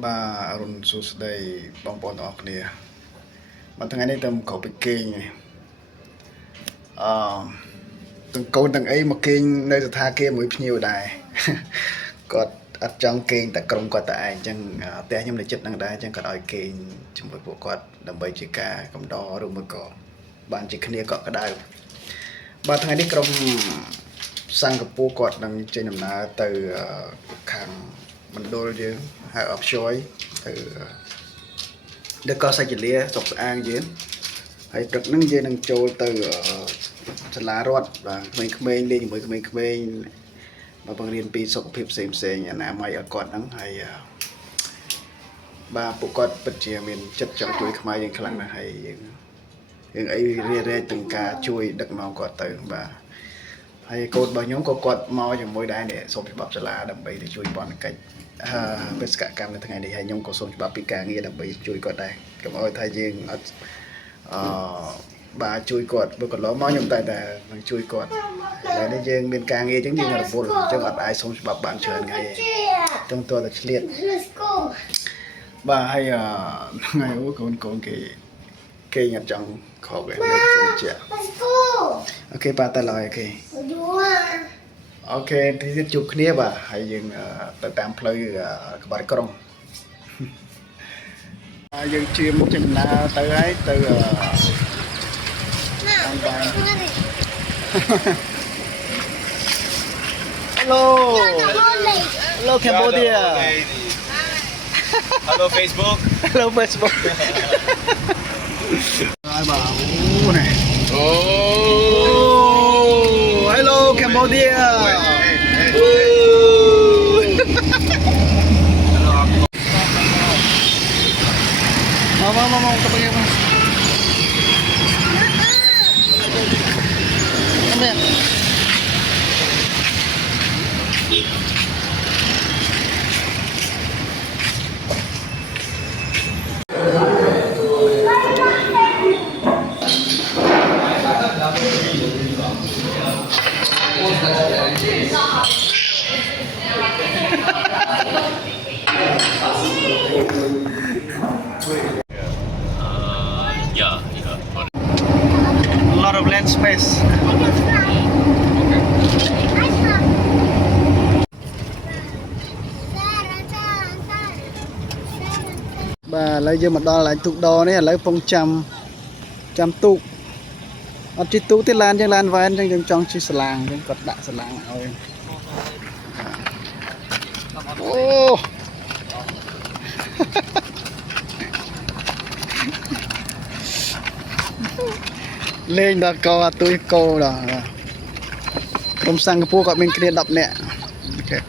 Ba Arun Susday bong pon ok nia. Matang ini tem kau piking ni. Từng câu từng ấy mà kinh nơi tha kia mới nhiều đài. Có ở trong kinh tại công có tại chẳng té nhưng là chất năng đá chẳng có đòi kinh chúng với bộ quạt đầm bầy chỉ ca cầm đo rồi mới có bạn chỉ kia có cái đài. Ba thằng đi công sang cái bộ quạt đang trên nằm ná từ hàng mình đôi chứ hai offshore từ để có sai chỉ lia sọc an diễn hay trực năng dây năng trôi từ lá rót và mình lên mới mình mà bằng liên pi sọc phim xem nhà nà mày ở còn nắng hay ba bộ con bật chia mình chất trọng chuối khmaiยัง khlang ណាស់ ហើយយើងអីរេtừngការជួយដឹកមកគាត់ទៅបាទហើយកូនរបស់ខ្ញុំក៏គាត់មកជាមួយដែរនេះសូមច្បាប់សាលាដើម្បីទៅជួយបនកិច្ចបេសកកម្មនៅថ្ងៃនេះហើយខ្ញុំក៏សូមច្បាប់ពីការងារដើម្បីជួយគាត់ដែរកុំឲ្យថាយើងអត់បាទជួយគាត់បើកន្លងមកខ្ញុំតែនឹងជួយគាត់តែនេះយើងមានការងារអញ្ចឹងយើងរវល់អញ្ចឹងអត់អាចសូមច្បាប់បានច្រើនថ្ងៃទេចឹងតើតែឆ្លៀតបាទហើយកូនគេញ៉ាំចង់ខកឯងសូមជាអូខេបាទតើឡើយអូខេអូខេទីជួបគ្នាបាទហើយយើងទៅតាមផ្លូវក្បាច់ក្រុងយើងជឿមចំណាទៅហើយទៅHello Hello Cambodia Hello Facebook. Hello Facebook ai bảo này Hello Cambodia Mau kita pergi mas. Ambil. Yeah. A lot of land space. Bà lấy cho một đo lại tụ đo này lấy phong trăm tụ ở chi tụ tiết lan chẳng lan vài chẳng trong chi slang chẳng cột đạ slang ơi ô lên đó co tôi cô đó không sang cái pua gọi mình kia đập nè okay.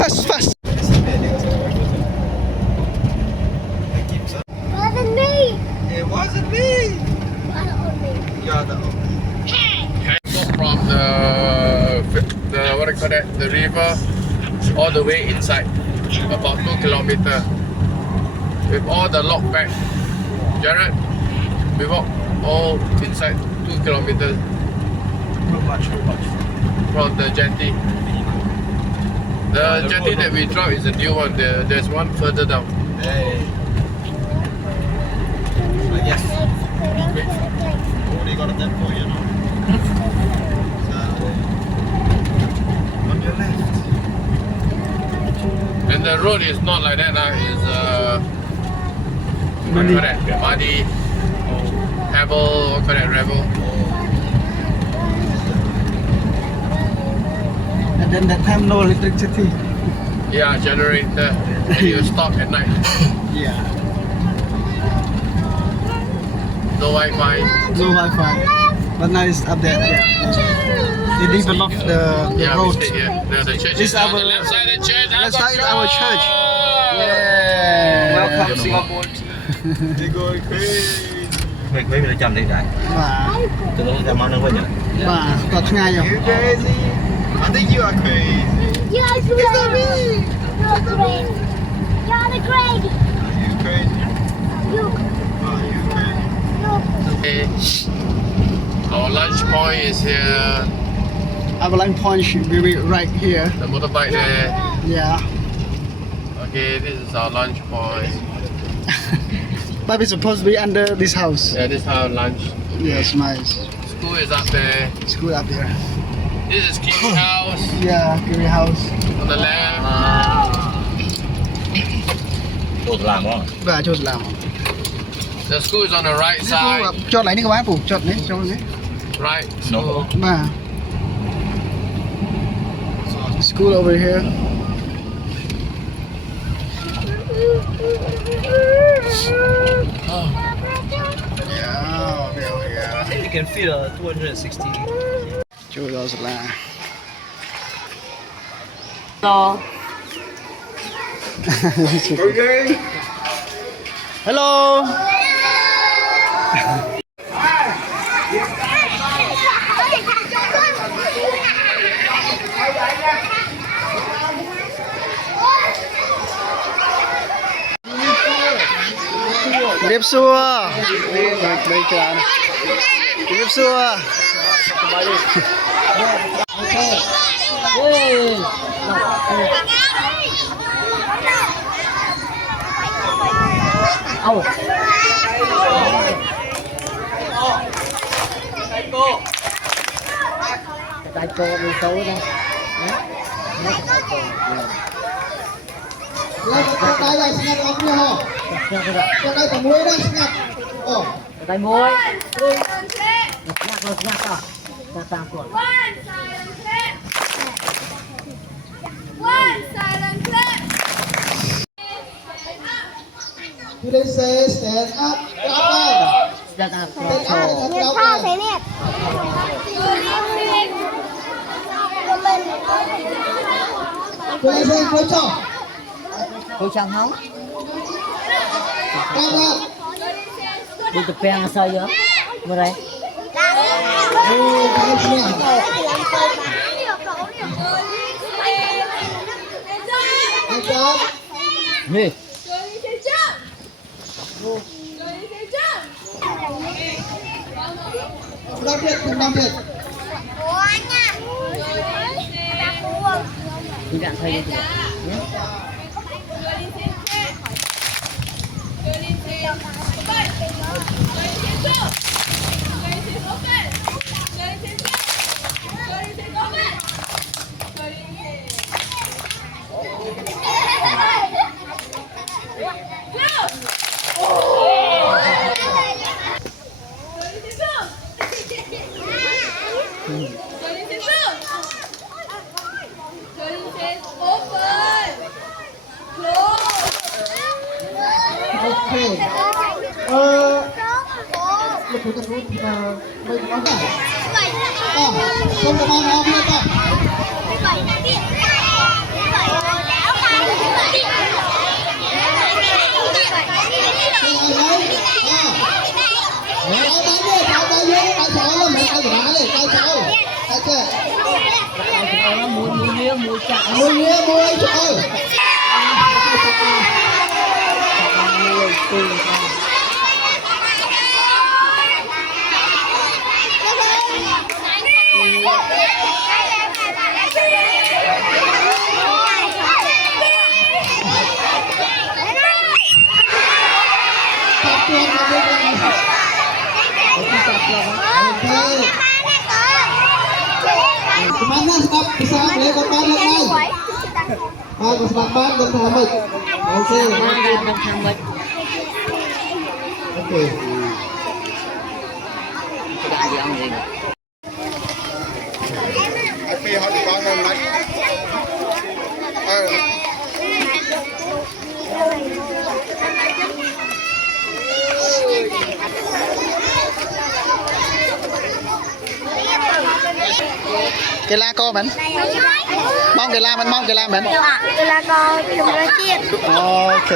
Fast. Wasn't me. It wasn't me. You're the from the what do you call that? The river all the way inside, about 2 kilometers. with all the lock back. Jared, we walk all inside 2 kilometers Not much. from the jetty. The jetty that we drove is a new one. There's one further down. Hey. Yes. Already got a tempo, you know. On your left. And the road is not like that. It's what do you call that? Muddy, pebble, what call that? Rebel. And then that time no electricity. Yeah, generator. And you stop at night. Yeah. No Wi-Fi. No Wi-Fi. But now it's up there. Yeah. They developed the Yeah, road. we stayed here. Now the church This is on our- the left side of the church. left side is our church. Yeah. Welcome Singapore. They going crazy. mấy mấy mươi trăm đấy đại Và từ đó ra mau nữa quay nhỉ cóថ្ងៃkhông? You crazy? I think you are crazy. You're great. You're great. You're the great. You crazy? You. Oh, you crazy? Okay. Our lunch point is here. Our line point should be right here. The motorbike there. Yeah. Okay, this is our lunch point. But it's supposed to be under this house. Yeah, this is our lunch. Yes, nice. School is up there. School up there. This is Kiwi House Yeah, Kiwi house. on the left. tôi làm đó Và chỗ làm. The school is on the right side. Chọn lại đi các bạn phụ, chọn đấy, chọn đấy. Right. No. School. Mà. School over here. Yeah, over here. you can fit a 260 Chỗ đó rất là. Okay. Hello. Điệp xua. Đây chờ này. Điệp xua. Tại cô đi xấu đó. Đây là sinh nhật ông kia hả? Đây là muối đây sinh nhật. Ồ. Tại môi. Nhạc đó. Ta ta của. Today say stand up. Up. Ta ta Stand của. up. Nhật Kho thế nè. Today say cúi chào. Cô chồng không? Stand up. Đi tập bèn sao vậy? Mua đây. Hey, cái gì nhỉ? Stand up. Nè. Đặc biệt, đặc biệt. Đi đạn thay đi. Okay. Lực của tập rút mình có cả. Không có bao nhiêu hết à? Mua chạm. Mùi trời. tiền là được rồi. Ok. Kemana sebab bisa boleh korban lagi? Bagus sebab dan selamat. Oke. Đang tham vật. Oke. Tidak ada yang lain. Tapi họ đi con lên lấy. Cái lá co mình mong cái la mình Tôi là con chúng nó chiên. ok